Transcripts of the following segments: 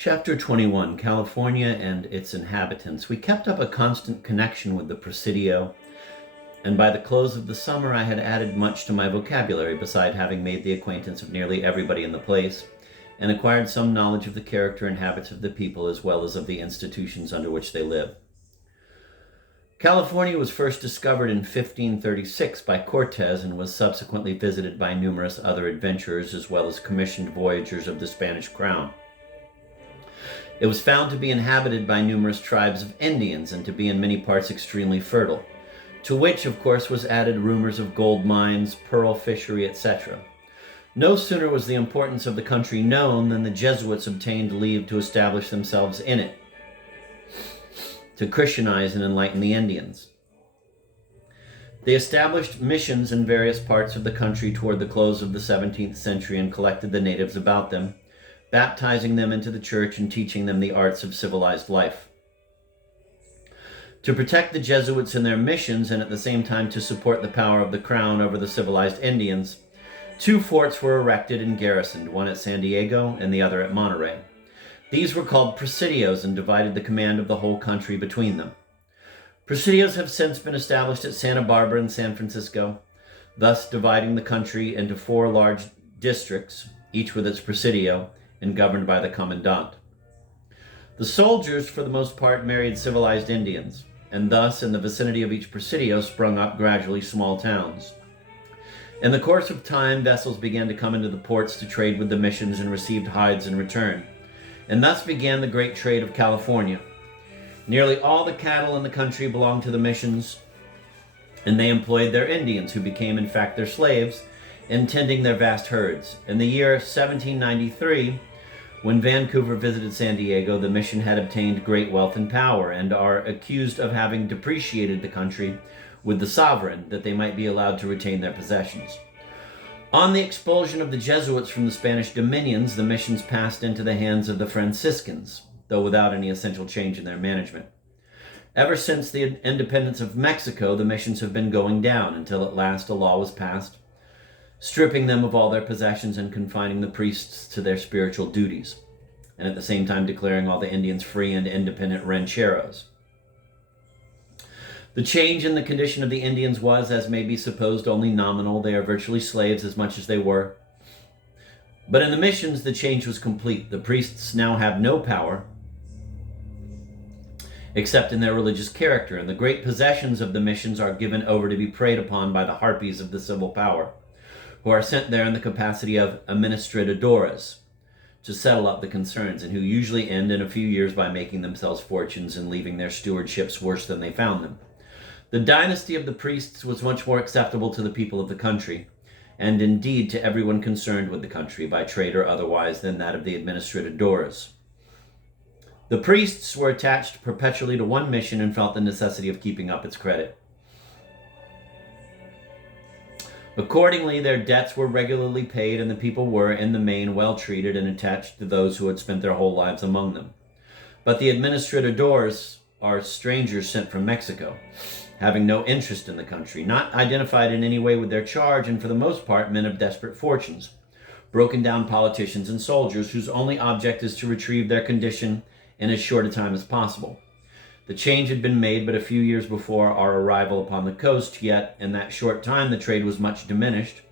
Chapter 21, California and its Inhabitants. We kept up a constant connection with the Presidio, and by the close of the summer I had added much to my vocabulary, beside having made the acquaintance of nearly everybody in the place, and acquired some knowledge of the character and habits of the people as well as of the institutions under which they live. California was first discovered in 1536 by Cortes and was subsequently visited by numerous other adventurers as well as commissioned voyagers of the Spanish crown. It was found to be inhabited by numerous tribes of Indians and to be in many parts extremely fertile, to which, of course, was added rumors of gold mines, pearl fishery, etc. No sooner was the importance of the country known than the Jesuits obtained leave to establish themselves in it, to Christianize and enlighten the Indians. They established missions in various parts of the country toward the close of the 17th century and collected the natives about them, baptizing them into the church and teaching them the arts of civilized life. To protect the Jesuits in their missions and at the same time to support the power of the crown over the civilized Indians, 2 forts were erected and garrisoned, one at San Diego and the other at Monterey. These were called presidios and divided the command of the whole country between them. Presidios have since been established at Santa Barbara and San Francisco, thus dividing the country into 4 large districts, each with its presidio, and governed by the commandant. The soldiers, for the most part, married civilized Indians, and thus in the vicinity of each presidio sprung up gradually small towns. In the course of time, vessels began to come into the ports to trade with the missions and received hides in return, and thus began the great trade of California. Nearly all the cattle in the country belonged to the missions, and they employed their Indians, who became in fact their slaves, in tending their vast herds. In the year 1793, when Vancouver visited San Diego, the mission had obtained great wealth and power, and are accused of having depreciated the country with the sovereign, that they might be allowed to retain their possessions. On the expulsion of the Jesuits from the Spanish dominions, the missions passed into the hands of the Franciscans, though without any essential change in their management. Ever since the independence of Mexico, the missions have been going down, until at last a law was passed, stripping them of all their possessions and confining the priests to their spiritual duties, and at the same time declaring all the Indians free and independent rancheros. The change in the condition of the Indians was, as may be supposed, only nominal. They are virtually slaves as much as they were. But in the missions, the change was complete. The priests now have no power, except in their religious character, and the great possessions of the missions are given over to be preyed upon by the harpies of the civil power, who are sent there in the capacity of administradores to settle up the concerns, and who usually end in a few years by making themselves fortunes and leaving their stewardships worse than they found them. The dynasty of the priests was much more acceptable to the people of the country, and indeed to everyone concerned with the country, by trade or otherwise, than that of the administradores. The priests were attached perpetually to one mission and felt the necessity of keeping up its credit. Accordingly, their debts were regularly paid, and the people were, in the main, well treated and attached to those who had spent their whole lives among them. But the administradores are strangers sent from Mexico, having no interest in the country, not identified in any way with their charge, and for the most part men of desperate fortunes, broken down politicians and soldiers whose only object is to retrieve their condition in as short a time as possible. The change had been made but a few years before our arrival upon the coast, yet in that short time the trade was much diminished,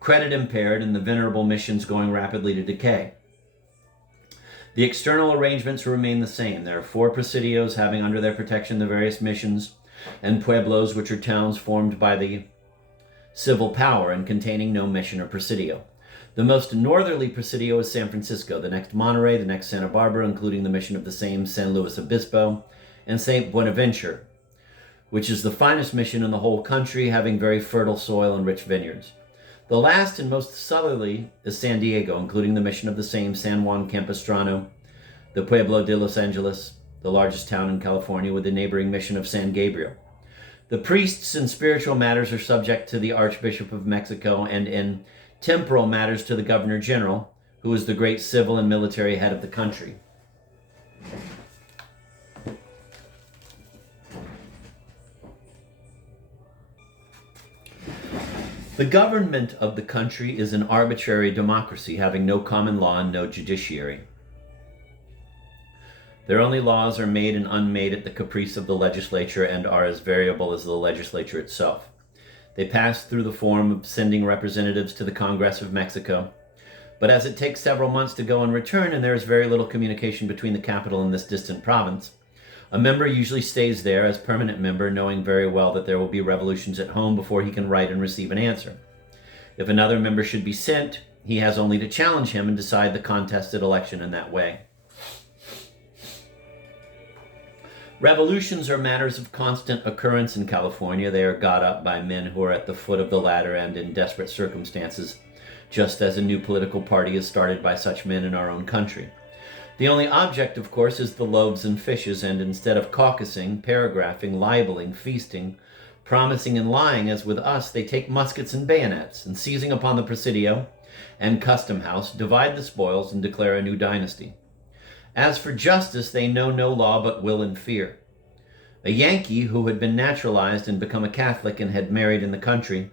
credit impaired, and the venerable missions going rapidly to decay. The external arrangements remain the same. There are 4 presidios having under their protection the various missions, and pueblos, which are towns formed by the civil power and containing no mission or presidio. The most northerly presidio is San Francisco, the next Monterey, the next Santa Barbara, including the mission of the same San Luis Obispo, and St. Buenaventure, which is the finest mission in the whole country, having very fertile soil and rich vineyards. The last and most southerly is San Diego, including the mission of the same San Juan Capistrano, the Pueblo de Los Angeles, the largest town in California, with the neighboring mission of San Gabriel. The priests in spiritual matters are subject to the Archbishop of Mexico, and in temporal matters to the Governor General, who is the great civil and military head of the country. The government of the country is an arbitrary democracy, having no common law and no judiciary. Their only laws are made and unmade at the caprice of the legislature and are as variable as the legislature itself. They pass through the form of sending representatives to the Congress of Mexico. But as it takes several months to go and return, and there is very little communication between the capital and this distant province, a member usually stays there as permanent member, knowing very well that there will be revolutions at home before he can write and receive an answer. If another member should be sent, he has only to challenge him and decide the contested election in that way. Revolutions are matters of constant occurrence in California. They are got up by men who are at the foot of the ladder and in desperate circumstances, just as a new political party is started by such men in our own country. The only object, of course, is the loaves and fishes, and instead of caucusing, paragraphing, libeling, feasting, promising and lying as with us, they take muskets and bayonets, and seizing upon the Presidio and Custom House, divide the spoils and declare a new dynasty. As for justice, they know no law but will and fear. A Yankee who had been naturalized and become a Catholic and had married in the country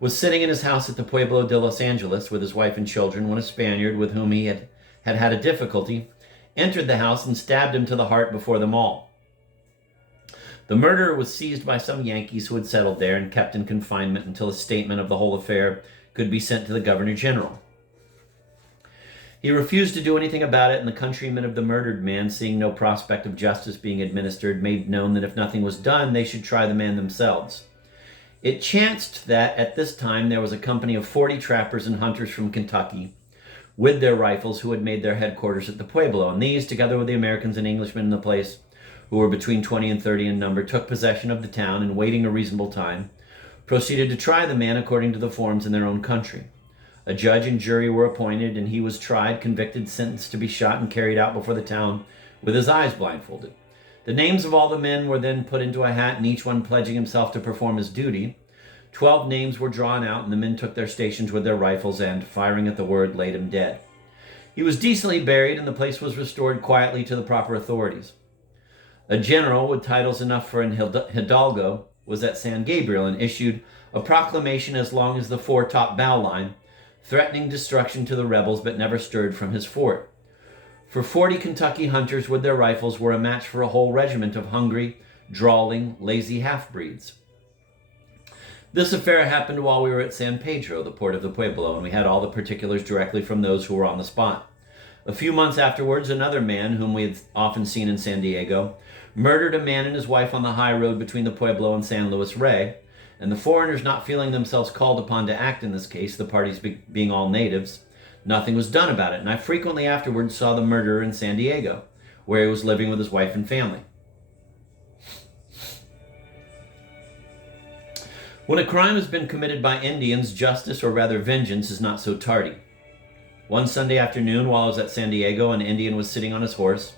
was sitting in his house at the Pueblo de Los Angeles with his wife and children when a Spaniard with whom he had a difficulty entered the house and stabbed him to the heart before them all. The murderer was seized by some Yankees who had settled there and kept in confinement until a statement of the whole affair could be sent to the Governor General. He refused to do anything about it, and the countrymen of the murdered man, seeing no prospect of justice being administered, made known that if nothing was done, they should try the man themselves. It chanced that at this time there was a company of 40 trappers and hunters from Kentucky with their rifles who had made their headquarters at the Pueblo, and these, together with the Americans and Englishmen in the place, who were between 20 and 30 in number, took possession of the town and, waiting a reasonable time, proceeded to try the man according to the forms in their own country. A judge and jury were appointed, and he was tried, convicted, sentenced to be shot, and carried out before the town with his eyes blindfolded. The names of all the men were then put into a hat, and each one pledging himself to perform his duty. 12 names were drawn out, and the men took their stations with their rifles, and, firing at the word, laid him dead. He was decently buried, and the place was restored quietly to the proper authorities. A general with titles enough for an hidalgo was at San Gabriel and issued a proclamation as long as the foretop bow line, threatening destruction to the rebels, but never stirred from his fort. For 40 Kentucky hunters with their rifles were a match for a whole regiment of hungry, drawling, lazy half-breeds. This affair happened while we were at San Pedro, the port of the Pueblo, and we had all the particulars directly from those who were on the spot. A few months afterwards, another man, whom we had often seen in San Diego, murdered a man and his wife on the high road between the Pueblo and San Luis Rey, and the foreigners not feeling themselves called upon to act in this case, the parties being all natives, nothing was done about it, and I frequently afterwards saw the murderer in San Diego, where he was living with his wife and family. When a crime has been committed by Indians, justice, or rather vengeance, is not so tardy. One Sunday afternoon, while I was at San Diego, an Indian was sitting on his horse,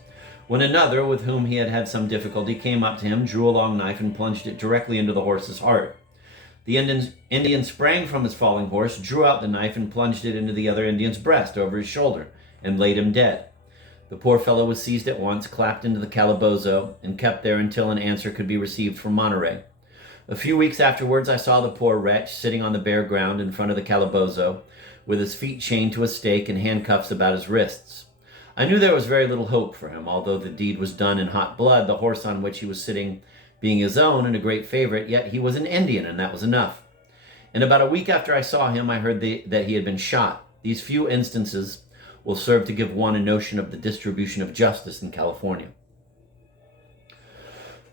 when another, with whom he had had some difficulty, came up to him, drew a long knife, and plunged it directly into the horse's heart. The Indian sprang from his falling horse, drew out the knife, and plunged it into the other Indian's breast over his shoulder, and laid him dead. The poor fellow was seized at once, clapped into the calabozo, and kept there until an answer could be received from Monterey. A few weeks afterwards, I saw the poor wretch sitting on the bare ground in front of the calabozo, with his feet chained to a stake and handcuffs about his wrists. I knew there was very little hope for him, although the deed was done in hot blood, the horse on which he was sitting being his own and a great favorite, yet he was an Indian, and that was enough. And about a week after I saw him, I heard that he had been shot. These few instances will serve to give one a notion of the distribution of justice in California.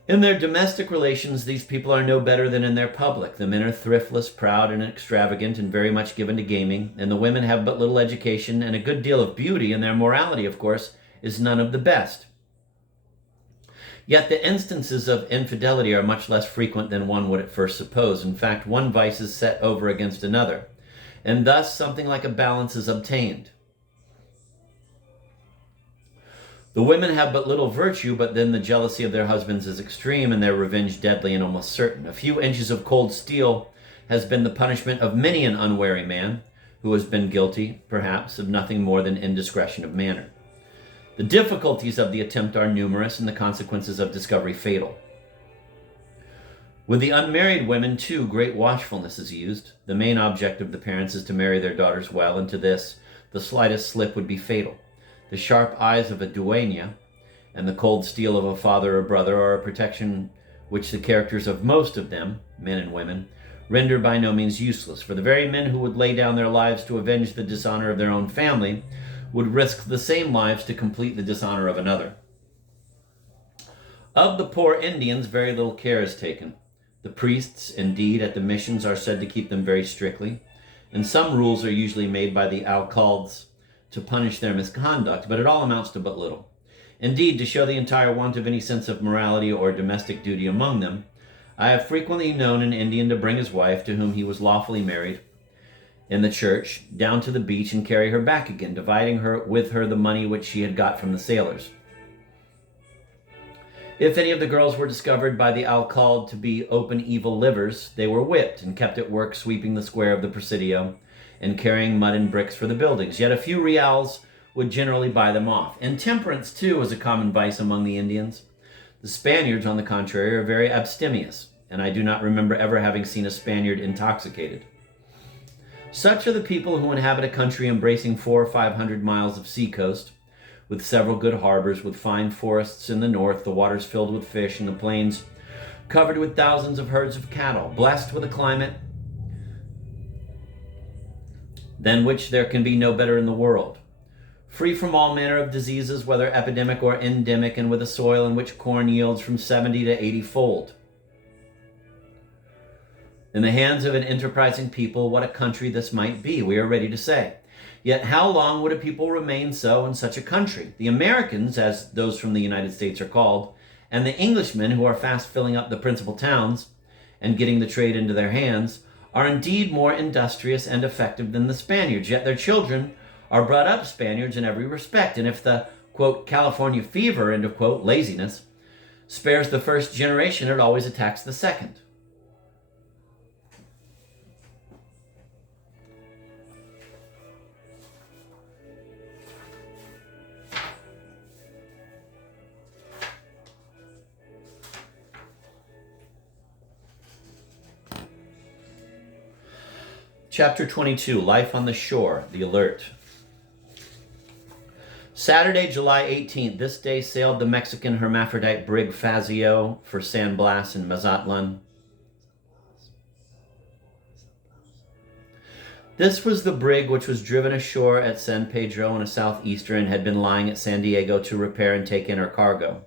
In their domestic relations, these people are no better than in their public. The men are thriftless, proud, and extravagant, and very much given to gaming, and the women have but little education and a good deal of beauty, and their morality, of course, is none of the best. Yet the instances of infidelity are much less frequent than one would at first suppose. In fact, one vice is set over against another, and thus something like a balance is obtained. The women have but little virtue, but then the jealousy of their husbands is extreme, and their revenge deadly and almost certain. A few inches of cold steel has been the punishment of many an unwary man, who has been guilty, perhaps, of nothing more than indiscretion of manner. The difficulties of the attempt are numerous, and the consequences of discovery fatal. With the unmarried women, too, great watchfulness is used. The main object of the parents is to marry their daughters well, and to this, the slightest slip would be fatal. The sharp eyes of a dueña and the cold steel of a father or brother are a protection which the characters of most of them, men and women, render by no means useless, for the very men who would lay down their lives to avenge the dishonor of their own family would risk the same lives to complete the dishonor of another. Of the poor Indians, very little care is taken. The priests, indeed, at the missions are said to keep them very strictly, and some rules are usually made by the alcaldes to punish their misconduct, but it all amounts to but little. Indeed, to show the entire want of any sense of morality or domestic duty among them, I have frequently known an Indian to bring his wife, to whom he was lawfully married, in the church, down to the beach and carry her back again, dividing with her the money which she had got from the sailors. If any of the girls were discovered by the alcalde to be open evil livers, they were whipped and kept at work sweeping the square of the Presidio and carrying mud and bricks for the buildings. Yet a few reals would generally buy them off. Intemperance, too, was a common vice among the Indians. The Spaniards, on the contrary, are very abstemious, and I do not remember ever having seen a Spaniard intoxicated. Such are the people who inhabit a country embracing 400 or 500 miles of seacoast, with several good harbors, with fine forests in the north, the waters filled with fish, and the plains covered with thousands of herds of cattle, blessed with a climate than which there can be no better in the world, free from all manner of diseases, whether epidemic or endemic, and with a soil in which corn yields from 70 to 80 fold. In the hands of an enterprising people, what a country this might be, we are ready to say. Yet how long would a people remain so in such a country? The Americans, as those from the United States are called, and the Englishmen, who are fast filling up the principal towns and getting the trade into their hands, are indeed more industrious and effective than the Spaniards, yet their children are brought up Spaniards in every respect, and if the, quote, California fever, end of quote, laziness, spares the first generation, it always attacks the second. Chapter 22, Life on the Shore, the Alert. Saturday, July 18th, this day sailed the Mexican hermaphrodite brig Fazio for San Blas in Mazatlan. This was the brig which was driven ashore at San Pedro in a southeaster and had been lying at San Diego to repair and take in her cargo.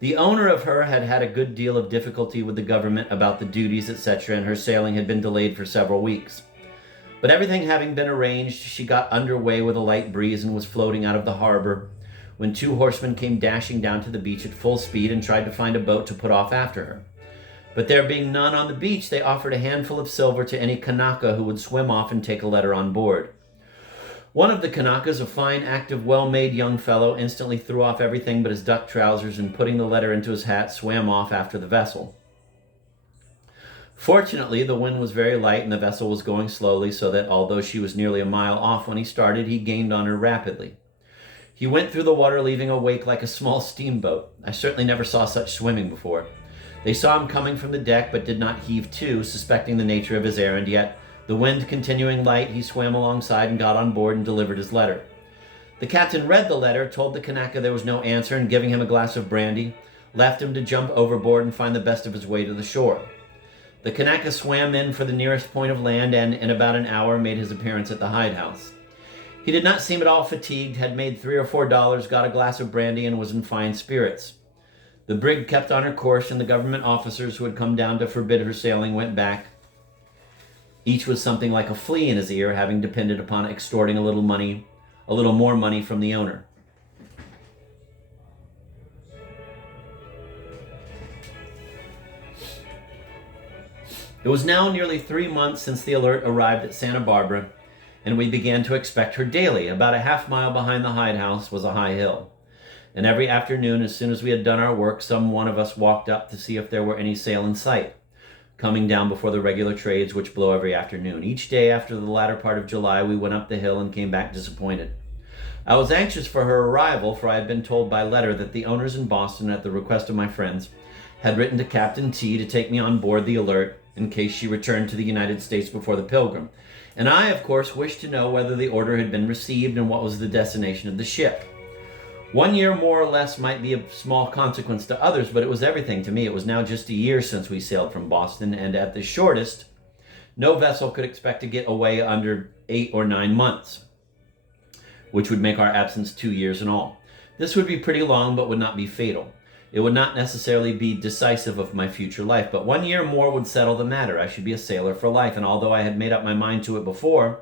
The owner of her had had a good deal of difficulty with the government about the duties, etc., and her sailing had been delayed for several weeks. But everything having been arranged, she got under way with a light breeze and was floating out of the harbor when two horsemen came dashing down to the beach at full speed and tried to find a boat to put off after her. But there being none on the beach, they offered a handful of silver to any Kanaka who would swim off and take a letter on board. One of the Kanakas, a fine, active, well-made young fellow, instantly threw off everything but his duck trousers and, putting the letter into his hat, swam off after the vessel. Fortunately, the wind was very light and the vessel was going slowly, so that although she was nearly a mile off when he started, he gained on her rapidly. He went through the water, leaving a wake like a small steamboat. I certainly never saw such swimming before. They saw him coming from the deck, but did not heave to, suspecting the nature of his errand, yet, the wind continuing light, he swam alongside and got on board and delivered his letter. The captain read the letter, told the Kanaka there was no answer, and giving him a glass of brandy, left him to jump overboard and find the best of his way to the shore. The Kanaka swam in for the nearest point of land and, in about an hour, made his appearance at the hidehouse. He did not seem at all fatigued, had made $3 or $4, got a glass of brandy, and was in fine spirits. The brig kept on her course, and the government officers who had come down to forbid her sailing went back, each with something like a flea in his ear, having depended upon extorting a little more money from the owner. It was now nearly 3 months since the Alert arrived at Santa Barbara, and we began to expect her daily. About a half mile behind the hidehouse was a high hill, and every afternoon, as soon as we had done our work, some one of us walked up to see if there were any sail in sight, coming down before the regular trades which blow every afternoon. Each day after the latter part of July, we went up the hill and came back disappointed. I was anxious for her arrival, for I had been told by letter that the owners in Boston, at the request of my friends, had written to Captain T to take me on board the Alert in case she returned to the United States before the Pilgrim. And I, of course, wished to know whether the order had been received and what was the destination of the ship. 1 year more or less might be of small consequence to others, but it was everything to me. It was now just a year since we sailed from Boston, and at the shortest, no vessel could expect to get away under 8 or 9 months, which would make our absence 2 years in all. This would be pretty long, but would not be fatal. It would not necessarily be decisive of my future life, but 1 year more would settle the matter. I should be a sailor for life, and although I had made up my mind to it before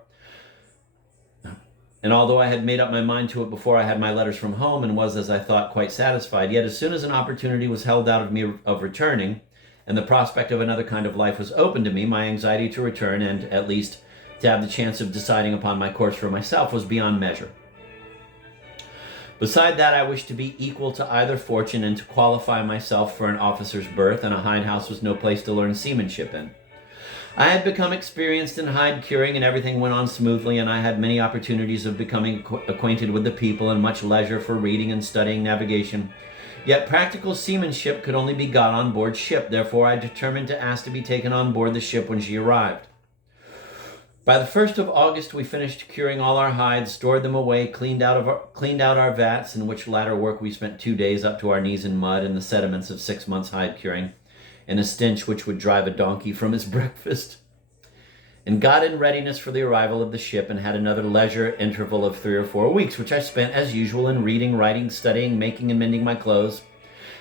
I had my letters from home and was, as I thought, quite satisfied, yet as soon as an opportunity was held out of me of returning, and the prospect of another kind of life was open to me, my anxiety to return and, at least, to have the chance of deciding upon my course for myself was beyond measure. Beside that, I wished to be equal to either fortune and to qualify myself for an officer's berth, and a hide house was no place to learn seamanship in. I had become experienced in hide curing, and everything went on smoothly, and I had many opportunities of becoming acquainted with the people and much leisure for reading and studying navigation. Yet practical seamanship could only be got on board ship. Therefore, I determined to ask to be taken on board the ship when she arrived. By the 1st of August, we finished curing all our hides, stored them away, cleaned out our vats, in which latter work we spent 2 days up to our knees in mud and the sediments of 6 months' hide curing, in a stench which would drive a donkey from his breakfast, and got in readiness for the arrival of the ship, and had another leisure interval of 3 or 4 weeks, which I spent as usual in reading, writing, studying, making and mending my clothes,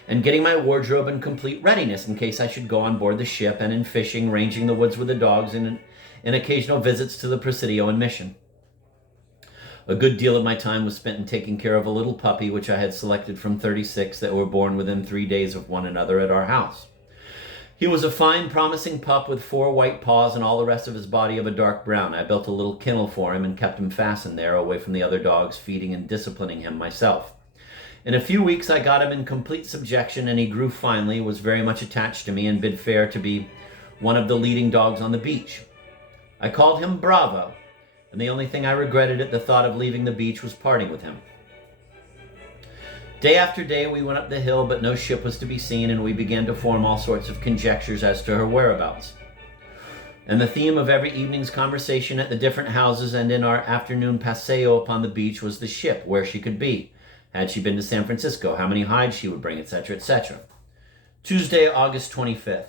and getting my wardrobe in complete readiness in case I should go on board the ship, and in fishing, ranging the woods with the dogs, and in occasional visits to the Presidio and Mission. A good deal of my time was spent in taking care of a little puppy which I had selected from 36 that were born within 3 days of one another at our house. He was a fine, promising pup with 4 white paws and all the rest of his body of a dark brown. I built a little kennel for him and kept him fastened there, away from the other dogs, feeding and disciplining him myself. In a few weeks I got him in complete subjection, and he grew finely, was very much attached to me, and bid fair to be one of the leading dogs on the beach. I called him Bravo, and the only thing I regretted at the thought of leaving the beach was parting with him. Day after day we went up the hill, but no ship was to be seen, and we began to form all sorts of conjectures as to her whereabouts. And the theme of every evening's conversation at the different houses and in our afternoon paseo upon the beach was the ship, where she could be. Had she been to San Francisco, how many hides she would bring, etc., etc. Tuesday, August 25th.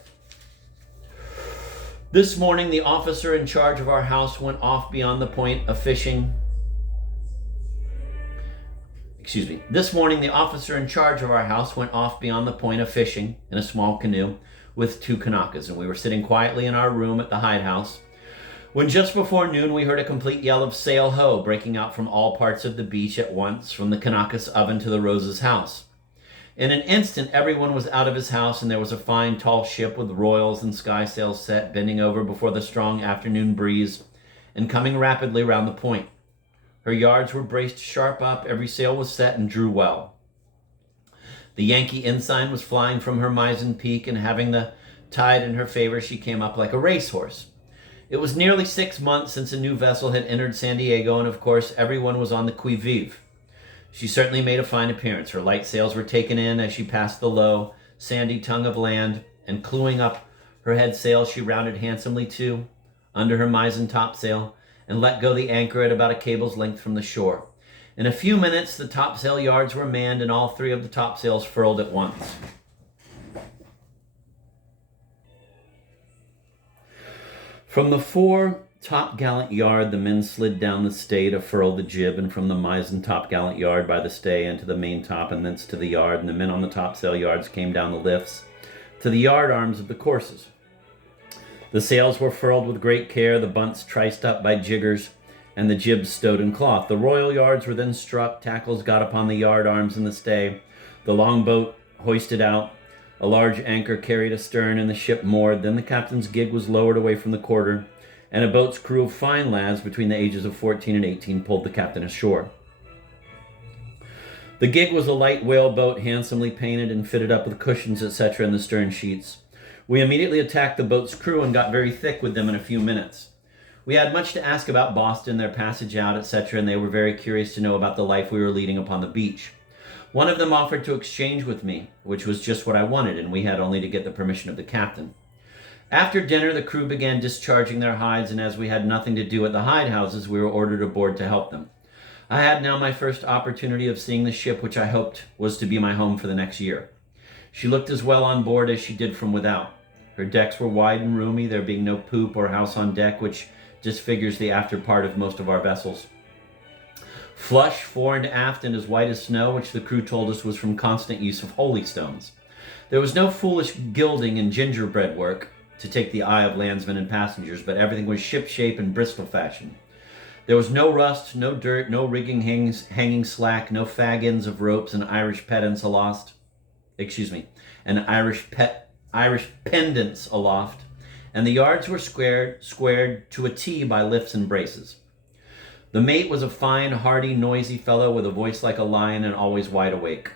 This morning, the officer in charge of our house went off beyond the point of fishing. This morning, the officer in charge of our house went off beyond the point of fishing in a small canoe with 2 Kanakas, and we were sitting quietly in our room at the hide house when just before noon we heard a complete yell of "Sail ho!" breaking out from all parts of the beach at once, from the Kanaka's oven to the Rose's house. In an instant, everyone was out of his house, and there was a fine, tall ship with royals and skysails set, bending over before the strong afternoon breeze and coming rapidly round the point. Her yards were braced sharp up, every sail was set and drew well. The Yankee ensign was flying from her mizzen peak, and having the tide in her favor, she came up like a racehorse. It was nearly 6 months since a new vessel had entered San Diego, and of course everyone was on the qui vive. She certainly made a fine appearance. Her light sails were taken in as she passed the low, sandy tongue of land, and clewing up her head sail, she rounded handsomely to, under her mizzen topsail, and let go the anchor at about a cable's length from the shore. In a few minutes, the topsail yards were manned, and all 3 of the topsails furled at once. From the fore top-gallant yard, the men slid down the stay to furl the jib, and from the mizzen top-gallant yard by the stay into the maintop, and thence to the yard, and the men on the topsail yards came down the lifts to the yard arms of the courses. The sails were furled with great care, the bunts triced up by jiggers, and the jibs stowed in cloth. The royal yards were then struck, tackles got upon the yard arms and the stay, the longboat hoisted out, a large anchor carried astern, and the ship moored. Then the captain's gig was lowered away from the quarter, and a boat's crew of fine lads between the ages of 14 and 18 pulled the captain ashore. The gig was a light whaleboat, handsomely painted and fitted up with cushions, etc. in the stern sheets. We immediately attacked the boat's crew and got very thick with them in a few minutes. We had much to ask about Boston, their passage out, etc., and they were very curious to know about the life we were leading upon the beach. One of them offered to exchange with me, which was just what I wanted, and we had only to get the permission of the captain. After dinner, the crew began discharging their hides, and as we had nothing to do at the hide houses, we were ordered aboard to help them. I had now my first opportunity of seeing the ship, which I hoped was to be my home for the next year. She looked as well on board as she did from without. Her decks were wide and roomy, there being no poop or house on deck, which disfigures the after part of most of our vessels. Flush, fore and aft, and as white as snow, which the crew told us was from constant use of holy stones. There was no foolish gilding and gingerbread work to take the eye of landsmen and passengers, but everything was ship-shape and Bristol fashion. There was no rust, no dirt, no rigging hanging slack, no fag ends of ropes and Irish pendants aloft. Irish pendants aloft, and the yards were squared to a T by lifts and braces. The mate was a fine, hearty, noisy fellow with a voice like a lion and always wide awake.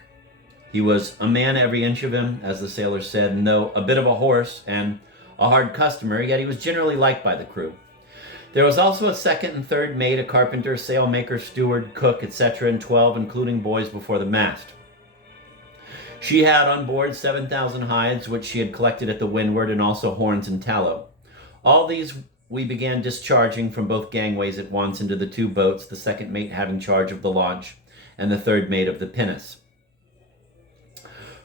He was a man every inch of him, as the sailors said, and though a bit of a horse and a hard customer, yet he was generally liked by the crew. There was also a second and third mate, a carpenter, sailmaker, steward, cook, etc., and 12, including boys before the mast. She had on board 7,000 hides, which she had collected at the windward, and also horns and tallow. All these we began discharging from both gangways at once into the two boats, the second mate having charge of the launch, and the third mate of the pinnace.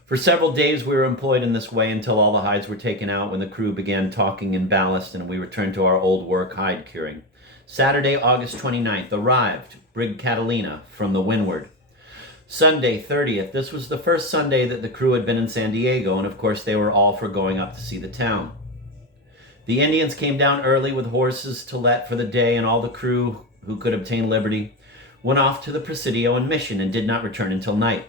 For several days we were employed in this way until all the hides were taken out, when the crew began talking in ballast and we returned to our old work, hide curing. Saturday, August 29th, arrived, brig Catalina, from the windward. Sunday, 30th, this was the first Sunday that the crew had been in San Diego, and of course they were all for going up to see the town. The Indians came down early with horses to let for the day, and all the crew who could obtain liberty went off to the Presidio and Mission and did not return until night.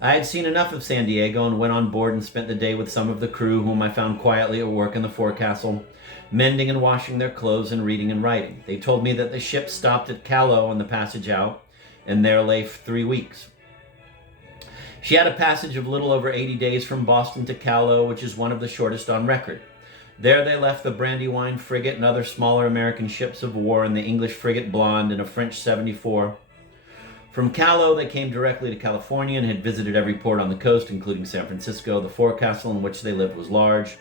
I had seen enough of San Diego and went on board and spent the day with some of the crew, whom I found quietly at work in the forecastle, mending and washing their clothes and reading and writing. They told me that the ship stopped at Callao on the passage out, and there lay 3 weeks. She had a passage of little over 80 days from Boston to Callao, which is one of the shortest on record. There they left the Brandywine frigate and other smaller American ships of war, and the English frigate Blonde and a French 74. From Callao, they came directly to California and had visited every port on the coast, including San Francisco. The forecastle in which they lived was large,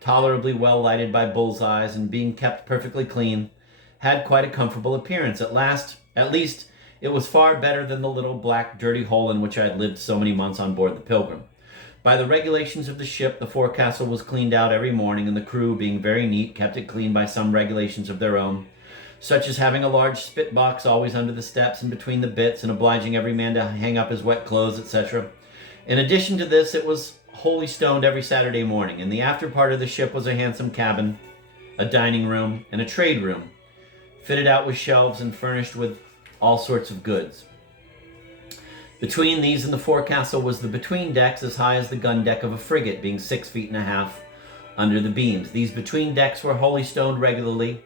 tolerably well lighted by bullseyes, and being kept perfectly clean, had quite a comfortable appearance. At least, it was far better than the little black dirty hole in which I had lived so many months on board the Pilgrim. By the regulations of the ship, the forecastle was cleaned out every morning, and the crew, being very neat, kept it clean by some regulations of their own, such as having a large spit box always under the steps and between the bitts, and obliging every man to hang up his wet clothes, etc. In addition to this, it was holy stoned every Saturday morning. In the after part of the ship was a handsome cabin, a dining room, and a trade room, fitted out with shelves and furnished with all sorts of goods. Between these and the forecastle was the between decks, as high as the gun deck of a frigate, being 6 feet and a half under the beams. These between decks were holy stoned regularly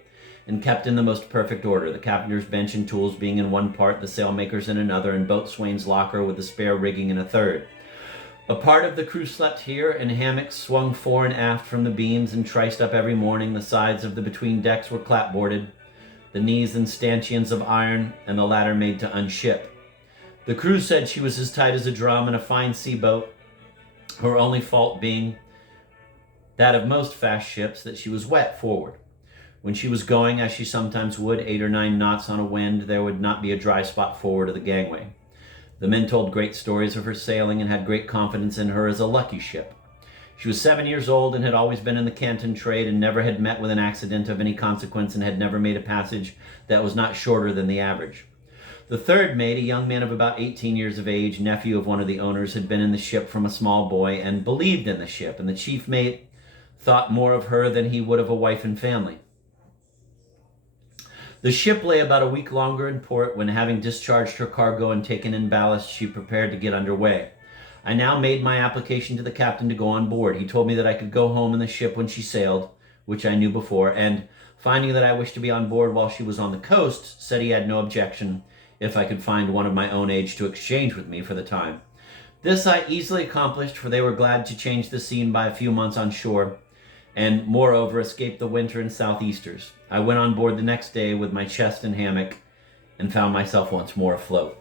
and kept in the most perfect order, the carpenter's bench and tools being in one part, the sailmaker's in another, and boatswain's locker with the spare rigging in a third. A part of the crew slept here in hammocks swung fore and aft from the beams and triced up every morning. The sides of the between decks were clapboarded, the knees and stanchions of iron, and the ladder made to unship. The crew said she was as tight as a drum and a fine sea-boat, her only fault being that of most fast ships, that she was wet forward. When she was going, as she sometimes would, 8 or 9 knots on a wind, there would not be a dry spot forward of the gangway. The men told great stories of her sailing and had great confidence in her as a lucky ship. She was 7 years old and had always been in the Canton trade and never had met with an accident of any consequence and had never made a passage that was not shorter than the average. The third mate, a young man of about 18 years of age, nephew of one of the owners, had been in the ship from a small boy and believed in the ship, and the chief mate thought more of her than he would of a wife and family. The ship lay about a week longer in port when, having discharged her cargo and taken in ballast, she prepared to get under way. I now made my application to the captain to go on board. He told me that I could go home in the ship when she sailed, which I knew before, and finding that I wished to be on board while she was on the coast, said he had no objection if I could find one of my own age to exchange with me for the time. This I easily accomplished, for they were glad to change the scene by a few months on shore, and moreover escape the winter and southeasters. I went on board the next day with my chest and hammock and found myself once more afloat.